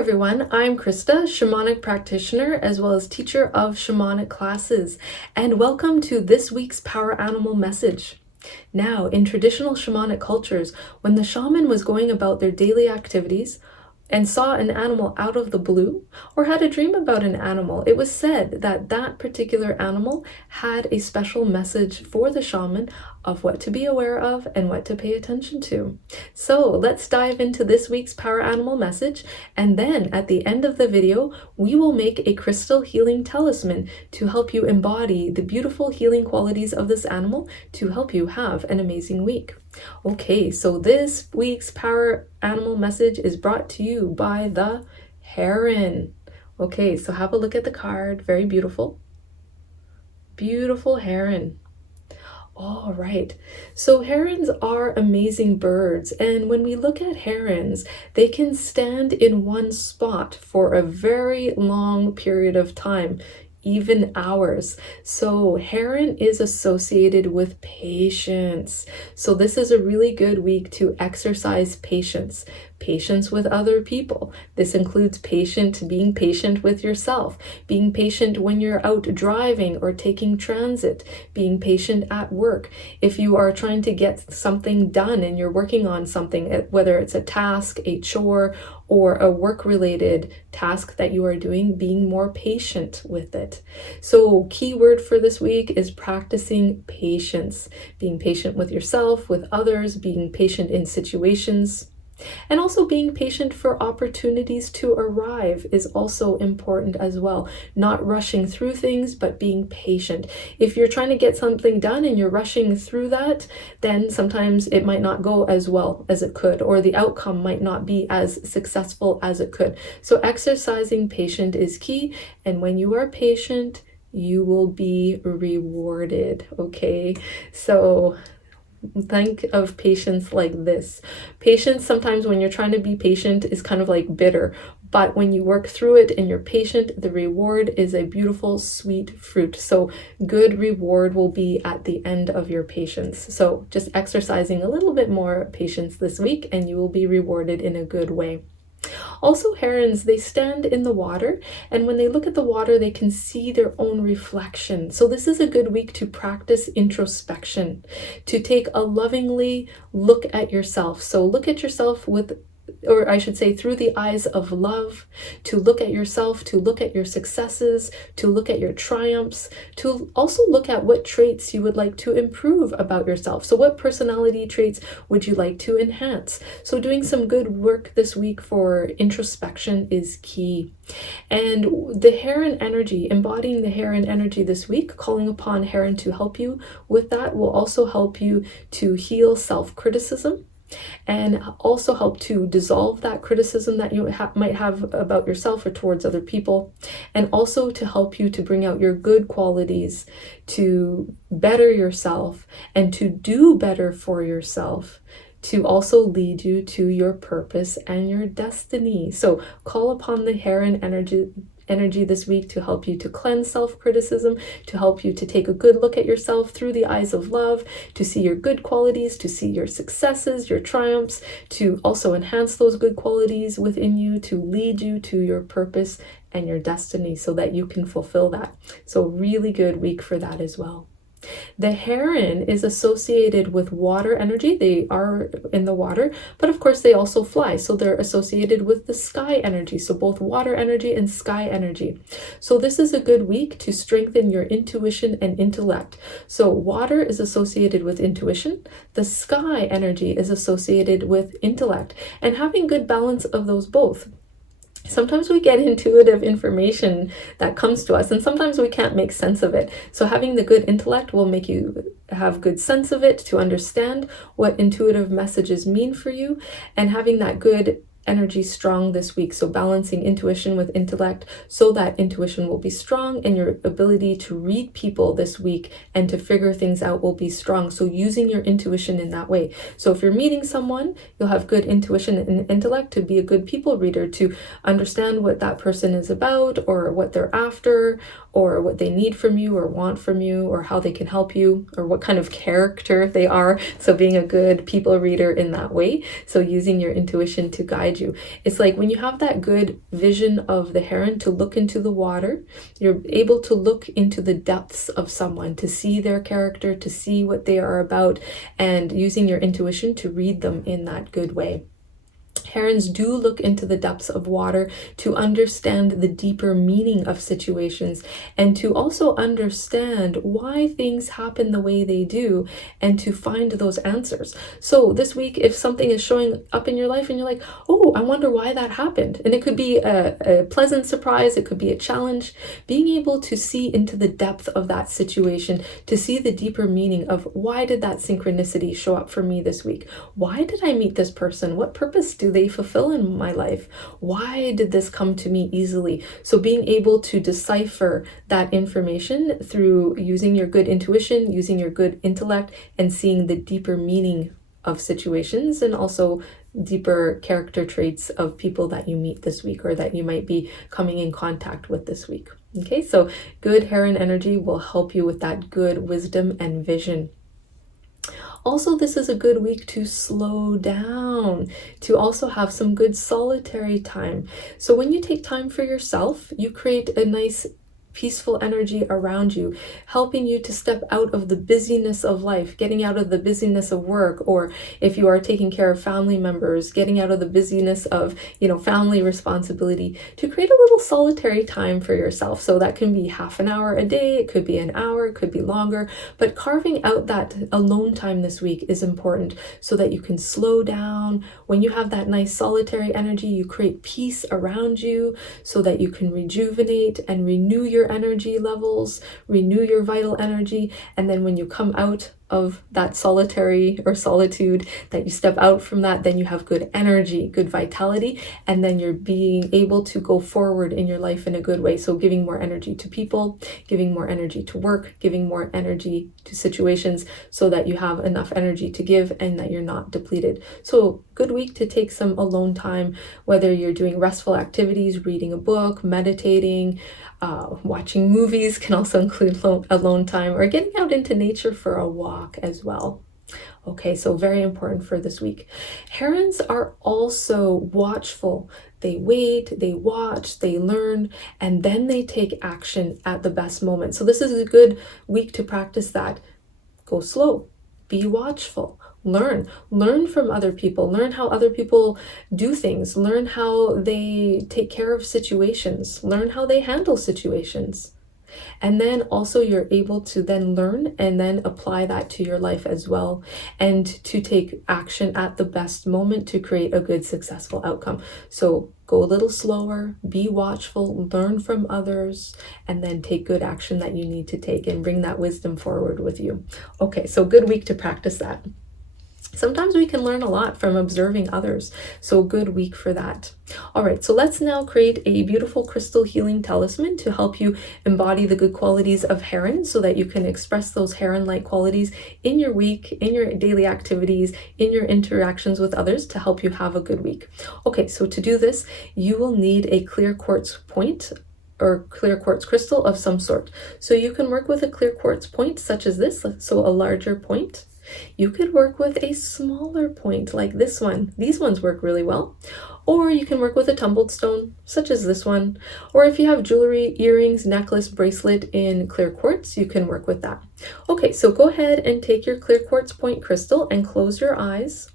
everyone, I'm Christa, shamanic practitioner as well as teacher of shamanic classes, and welcome to this week's Power Animal message. Now, in traditional shamanic cultures, when the shaman was going about their daily activities and saw an animal out of the blue or had a dream about an animal, it was said that that particular animal had a special message for the shaman of what to be aware of and what to pay attention to. So let's dive into this week's Power Animal message, and then at the end of the video, we will make a crystal healing talisman to help you embody the beautiful healing qualities of this animal to help you have an amazing week. Okay, so this week's Power Animal message is brought to you by the heron. Okay, so have a look at the card. Very beautiful. Beautiful heron. All right, so herons are amazing birds, and when we look at herons, they can stand in one spot for a very long period of time, even hours. So heron is associated with patience. So this is a really good week to exercise patience. Patience with other people. This includes being patient with yourself, being patient when you're out driving or taking transit, being patient at work. If you are trying to get something done and you're working on something, whether it's a task, a chore, or a work-related task that you are doing, being more patient with it. So key word for this week is practicing patience, being patient with yourself, with others, being patient in situations. And also being patient for opportunities to arrive is also important as well. Not rushing through things, but being patient. If you're trying to get something done and you're rushing through that, then sometimes it might not go as well as it could, or the outcome might not be as successful as it could. So exercising patience is key. And when you are patient, you will be rewarded. Okay, so think of patience like this. Patience, sometimes when you're trying to be patient, is kind of like bitter, but when you work through it and you're patient, the reward is a beautiful, sweet fruit. So good reward will be at the end of your patience. So just exercising a little bit more patience this week and you will be rewarded in a good way. Also, herons, they stand in the water, and when they look at the water, they can see their own reflection. So this is a good week to practice introspection, to take a lovingly look at yourself. So look at yourself through the eyes of love, to look at yourself, to look at your successes, to look at your triumphs, to also look at what traits you would like to improve about yourself. So what personality traits would you like to enhance? So doing some good work this week for introspection is key. And the heron energy, embodying the heron energy this week, calling upon heron to help you with that, will also help you to heal self-criticism, and also help to dissolve that criticism that you might have about yourself or towards other people, and also to help you to bring out your good qualities, to better yourself and to do better for yourself, to also lead you to your purpose and your destiny. So call upon the heron energy this week to help you to cleanse self-criticism, to help you to take a good look at yourself through the eyes of love, to see your good qualities, to see your successes, your triumphs, to also enhance those good qualities within you, to lead you to your purpose and your destiny so that you can fulfill that. So really good week for that as well. The heron is associated with water energy. They are in the water, but of course they also fly. So they're associated with the sky energy. So both water energy and sky energy. So this is a good week to strengthen your intuition and intellect. So water is associated with intuition. The sky energy is associated with intellect, and having good balance of those both. Sometimes we get intuitive information that comes to us, and sometimes we can't make sense of it. So having the good intellect will make you have good sense of it, to understand what intuitive messages mean for you, and having that good energy strong this week. So balancing intuition with intellect so that intuition will be strong and your ability to read people this week and to figure things out will be strong. So using your intuition in that way. So if you're meeting someone, you'll have good intuition and intellect to be a good people reader, to understand what that person is about or what they're after or what they need from you or want from you or how they can help you or what kind of character they are. So being a good people reader in that way. So using your intuition to guide you. It's like when you have that good vision of the heron to look into the water, you're able to look into the depths of someone, to see their character, to see what they are about, and using your intuition to read them in that good way. Herons do look into the depths of water to understand the deeper meaning of situations and to also understand why things happen the way they do and to find those answers. So this week, if something is showing up in your life and you're like, oh, I wonder why that happened. And it could be a pleasant surprise. It could be a challenge. Being able to see into the depth of that situation, to see the deeper meaning of why did that synchronicity show up for me this week? Why did I meet this person? What purpose do they fulfill in my life? Why did this come to me easily? So being able to decipher that information through using your good intuition, using your good intellect, and seeing the deeper meaning of situations and also deeper character traits of people that you meet this week or that you might be coming in contact with this week. Okay, so good heron energy will help you with that good wisdom and vision. Also, this is a good week to slow down, to also have some good solitary time. So when you take time for yourself, you create a nice peaceful energy around you, helping you to step out of the busyness of life, getting out of the busyness of work, or if you are taking care of family members, getting out of the busyness of, family responsibility, to create a little solitary time for yourself. So that can be half an hour a day, it could be an hour, it could be longer, but carving out that alone time this week is important so that you can slow down. When you have that nice solitary energy, you create peace around you so that you can rejuvenate and renew your energy levels, renew your vital energy, and then when you come out of that solitary or solitude, that you step out from that, then you have good energy, good vitality, and then you're being able to go forward in your life in a good way. So giving more energy to people, giving more energy to work, giving more energy to situations so that you have enough energy to give and that you're not depleted. So good week to take some alone time, whether you're doing restful activities, reading a book, meditating, watching movies can also include alone time, or getting out into nature for a walk as well. Okay, so very important for this week. Herons are also watchful. They wait, they watch, they learn, and then they take action at the best moment. So this is a good week to practice that. Go slow, be watchful. Learn from other people, learn how other people do things, learn how they take care of situations, learn how they handle situations. And then also you're able to then learn and then apply that to your life as well, and to take action at the best moment to create a good, successful outcome. So go a little slower, be watchful, learn from others, and then take good action that you need to take and bring that wisdom forward with you. Okay, so good week to practice that. Sometimes we can learn a lot from observing others, so good week for that. All right, so let's now create a beautiful crystal healing talisman to help you embody the good qualities of heron so that you can express those heron-like qualities in your week, in your daily activities, in your interactions with others to help you have a good week. Okay, so to do this, you will need a clear quartz point or clear quartz crystal of some sort. So you can work with a clear quartz point such as this, so a larger point. You could work with a smaller point like this one. These ones work really well. Or you can work with a tumbled stone such as this one. Or if you have jewelry, earrings, necklace, bracelet in clear quartz, you can work with that. Okay, so go ahead and take your clear quartz point crystal and close your eyes.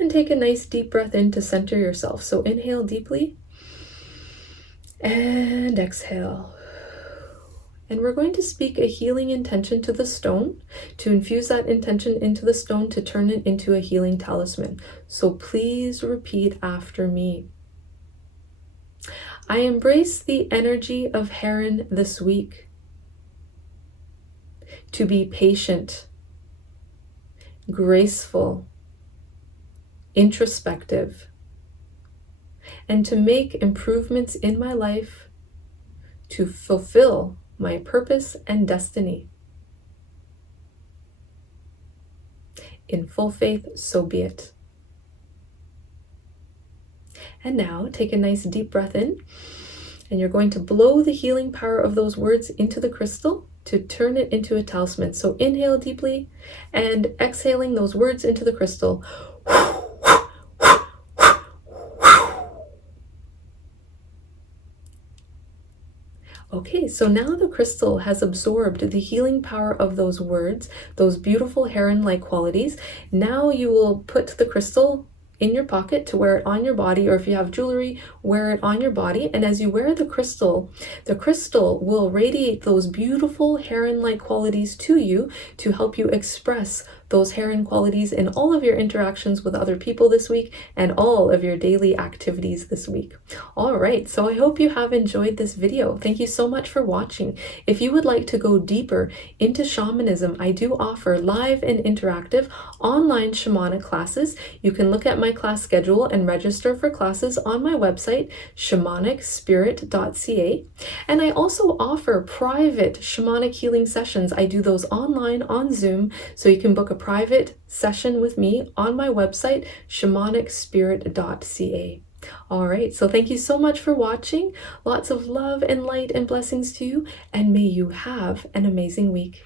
And take a nice deep breath in to center yourself. So inhale deeply and exhale. And we're going to speak a healing intention to the stone, to infuse that intention into the stone to turn it into a healing talisman. So please repeat after me. I embrace the energy of heron this week to be patient, graceful, introspective, and to make improvements in my life to fulfill my purpose and destiny. In full faith, so be it. And now take a nice deep breath in, and you're going to blow the healing power of those words into the crystal to turn it into a talisman. So inhale deeply and exhaling those words into the crystal. Okay, so now the crystal has absorbed the healing power of those words, those beautiful heron-like qualities. Now you will put the crystal in your pocket to wear it on your body, or if you have jewelry, wear it on your body. And as you wear the crystal will radiate those beautiful heron-like qualities to you to help you express those heron qualities in all of your interactions with other people this week and all of your daily activities this week. All right, so I hope you have enjoyed this video. Thank you so much for watching. If you would like to go deeper into shamanism, I do offer live and interactive online shamanic classes. You can look at my class schedule and register for classes on my website, shamanicspirit.ca. And I also offer private shamanic healing sessions. I do those online on Zoom, so you can book a private session with me on my website, shamanicspirit.ca. All right, so thank you so much for watching. Lots of love and light and blessings to you, and may you have an amazing week.